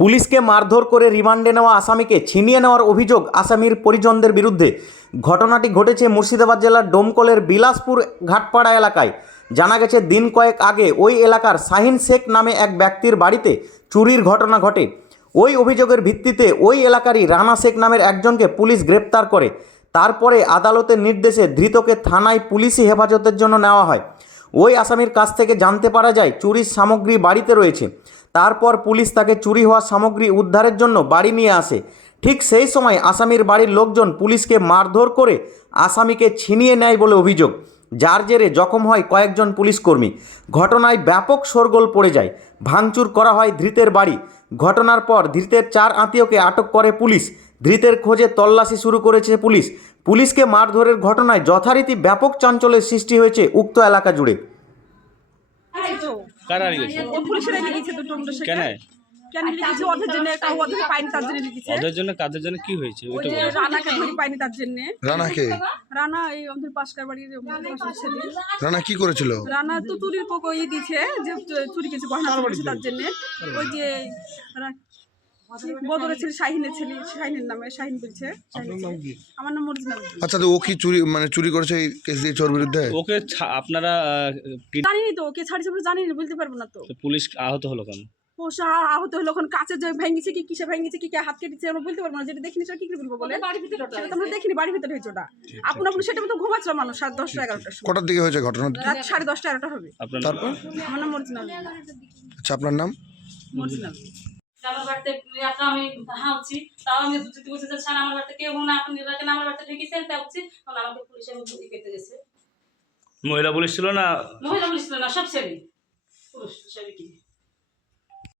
পুলিশকে মারধর করে রিমান্ডে নেওয়া আসামিকে ছিনিয়ে নেওয়ার অভিযোগ আসামির পরিজনদের বিরুদ্ধে। ঘটনাটি ঘটেছে মুর্শিদাবাদ জেলার ডোমকলের বিলাসপুর ঘাটপাড়া এলাকায়। জানা গেছে দিন কয়েক আগে ওই এলাকার শাহিন শেখ নামে এক ব্যক্তির বাড়িতে চুরির ঘটনা ঘটে। ওই অভিযোগের ভিত্তিতে ওই এলাকারই রানা শেখ নামের একজনকে পুলিশ গ্রেপ্তার করে। তারপরে আদালতের নির্দেশে ধৃতকে থানায় পুলিশি হেফাজতের জন্য নেওয়া হয়। ওই আসামির কাছ থেকে জানতে পারা যায় চুরির সামগ্রী বাড়িতে রয়েছে। তারপর পুলিশ তাকে চুরি হওয়া সামগ্রী উদ্ধারের জন্য বাড়ি নিয়ে আসে। ঠিক সেই সময় আসামির বাড়ির লোকজন পুলিশকে মারধর করে আসামিকে ছিনিয়ে নেয় বলে অভিযোগ, যার জেরে জখম হয় কয়েকজন পুলিশকর্মী। ঘটনায় ব্যাপক শোরগোল পড়ে যায়, ভাঙচুর করা হয় ধৃতের বাড়ি। ঘটনার পর ধৃতের 4 আত্মীয়কে আটক করে পুলিশ। ধৃতের খোঁজে তল্লাশি শুরু করেছে পুলিশ। পুলিশকে মারধরের ঘটনায় যথারীতি ব্যাপক চাঞ্চল্যের সৃষ্টি হয়েছে উক্ত এলাকা জুড়ে। কারা লিখেছে? পুলিশেরা লিখেছে দুটো মোটরসাইকেল। কেন? কেন লিখেছে? ওদের জন্য, একটা ওদের পাইনি তার জন্য লিখেছে। ওদের জন্য কাদের জন্য কি হয়েছে ওই ওইটা যে বলো। রানাকে ধরি পাইনি তার জন্য। রানাকে? রানা এই আমাদের পাশকার বাড়ির ছেলে। রানা কি করেছিল? রানা তো চুরির পোকই দিছে, যে চুরি কিছু গহনা করেছে তার জন্য। ওই যে বদরের ছেলে, শাহিনের ছেলে, শাহিনের নামে শাহিন বলছে। আমার নাম মর্জিনা। আচ্ছা, তো ও কি চুরি করেছে এই কেস দিয়ে ওর বিরুদ্ধে? ওকে আপনারা জানিনি তো, কে ছাড়িয়েছে বলে জানিনি, বলতে পারবো না তো। পুলিশ আহত হলো কেন? ও আহত হলো, ওখানে কাছে যে ভেঙেছে কি কিসে ভেঙেছে কি হাত কেটেছে আমরা বলতে পারবো না। যেটা দেখিনি সেটা কি করে বলবো বলে? সেটা তো আমরা দেখিনি, বাড়ির ভিতরে হয়েছে ওটা। আপন সেটা তো ঘুমাচ্ছিল মানুষ 10টা 11টার সময়। কটার দিকে হয়েছে ঘটনা? রাত 10:30 11টা হবে। আপনার তারপর? আমার নাম মর্জিনা। আচ্ছা, আপনার নাম? মর্জিনা। আমার বাড়িতে একটা আমি হাঁচছি, তাও আমি যদি বুঝে যাচ্ছি আমার বাড়িতে কেউ না, আপনি রাখেন আমার বাড়িতে ঢুকেছেন তা বুঝছি, তখন আমাকে পুলিশে বুদ্ধি কেটে গেছে। মহিলা পুলিশ ছিল না? মহিলা পুলিশ ছিল না, সব ছেলে পুরুষ ছেলে কি